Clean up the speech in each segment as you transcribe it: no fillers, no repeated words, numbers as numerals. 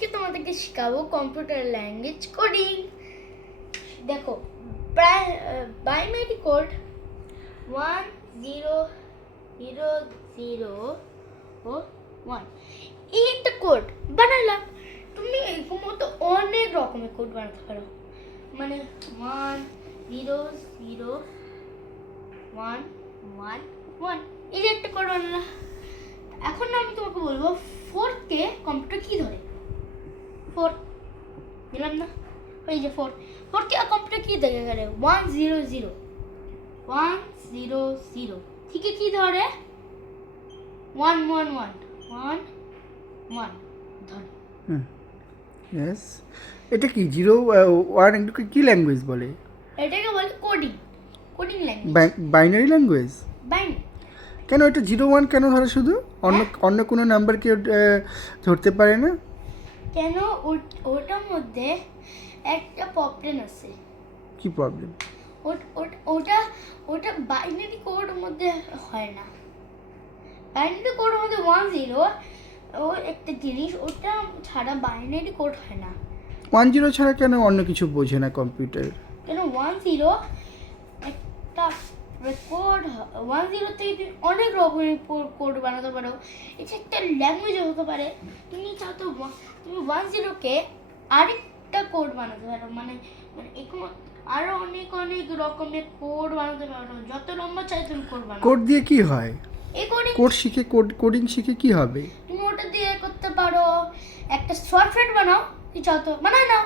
আজকে তোমাদেরকে শেখাবো কম্পিউটার ল্যাঙ্গুয়েজ কোডিং। দেখো বাইনারি কোড 1000 এই একটা কোড বানালাম। তুমি এরকম মতো অনেক রকমের কোড বানাতে পারো, মানে 100111 এই যে একটা কোড বানালাম। এখন আমি তোমাকে বলবো 4 কে কম্পিউটার কি ধরে। 4 দিলাম না, এই যে 4 কে কম্পিউটার কি ধরে গেলে 100 ঠিক কি ধরে 111 ধরে। यस এটা কি 01 এটাকে কি ল্যাঙ্গুয়েজ বলে? এটাকে বলে coding language, binary language. Binary. কেন এটা 01 কেন ধরে? শুধু অন্য কোনো নাম্বার কি ধরতে পারে না? কেন ওটার মধ্যে একটা প্রবলেম আছে। কি প্রবলেম? ওটা বাইনারি কোডের মধ্যে হয় না। বাইনারি কোডের মধ্যে 10 ও একটা জিনিস, ওটা ছাড়া বাইনারি কোড হয় না। 10 ছাড়া কেন অন্য কিছু বোঝে না কম্পিউটার? কেন 10 একটা কোড, 10 থেকে তুমি অনেক রকমের কোড বানাতে পারো। এটা একটা ল্যাঙ্গুয়েজ হতে পারে। তুমি চাও তো তুমি 10 কে আরেকটা কোড বানাতে পারো, মানে এরকম আরো অনেক রকমের কোড বানাতে পারো। যত লম্বা চাই তুমি কোড বানাও। কোড দিয়ে কি হয়? এই কোডিং শিখে কি হবে? তুমি ওটা দিয়ে করতে পারো, একটা সফটওয়্যার বানাও। তুমি চাও তো বানাও নাও।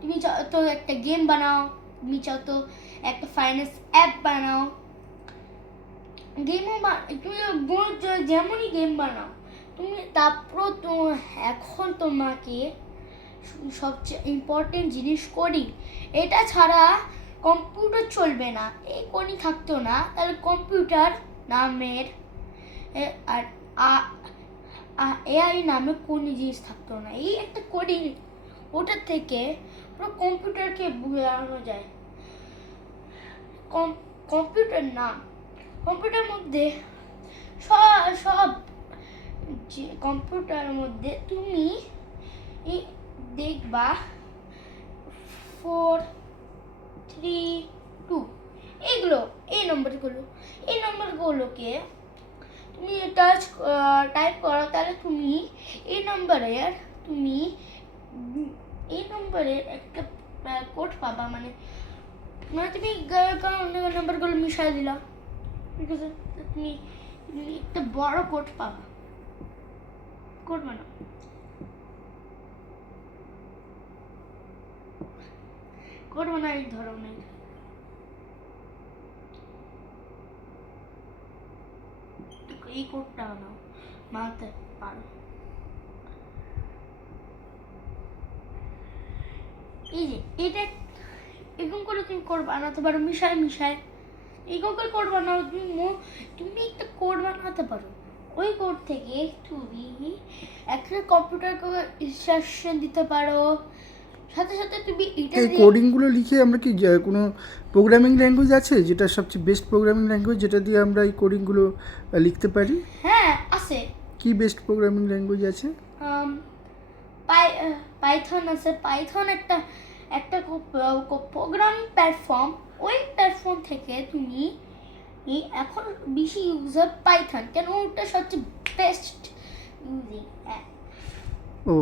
তুমি চাও তো একটা গেম বানাও, তুমি চাও তো একটা ফাইন্যান্স অ্যাপ বানাও। গেমও তুমি যেমনই গেম বানাও তুমি। তারপর তো এখন তোমাকে সবচেয়ে ইম্পর্টেন্ট জিনিস কোডিং। এটা ছাড়া কম্পিউটার চলবে না। এই কোডিং থাকতো না তাহলে কম্পিউটার নামের আর এআই নামে কোনো জিনিস থাকতো না। এই একটা কোডিং, ওটার থেকে পুরো কম্পিউটারকে বোঝানো যায়। কম্পিউটার নাম, কম্পিউটার মধ্যে সব কম্পিউটার মধ্যে তুমি দেখবা 4 3 2 এই নম্বরগুলোকে তুমি টাইপ করো, তাহলে তুমি এই নম্বরের একটা কোড পাবা। মানে তুমি নম্বরগুলো মিশাই দিলা, ঠিক আছে? তুমি একটা বড় কোড পাবা। কোড বানাও, এই ধরনের। এই কোডটা বানাতে পারো। এই যে এটা এরকম করে তুমি কোড বানাতে পারো, মিশায় এরকম করে কোড বানাও। তুমি একটা কোড বানাতে পারো। ওই কোড থেকে তুমি একটা কম্পিউটারকে ইনস্ট্রাকশন দিতে পারো। সাথে তুমি এই কোডিংগুলো লিখে আমরা কি কোনো প্রোগ্রামিং ল্যাঙ্গুয়েজ আছে যেটা সবচেয়ে বেস্ট প্রোগ্রামিং ল্যাঙ্গুয়েজ, যেটা দিয়ে আমরা এই কোডিংগুলো লিখতে পারি? হ্যাঁ আছে। কি বেস্ট প্রোগ্রামিং ল্যাঙ্গুয়েজ আছে? পাইথন আছে। পাইথন একটা প্রোগ্রামিং প্ল্যাটফর্ম। ওই প্ল্যাটফর্ম থেকে তুমি এখন বেশি ইউজার পাইথন, কেন ওটা সবচেয়ে বেস্ট ইউজিং অ্যাপ। ও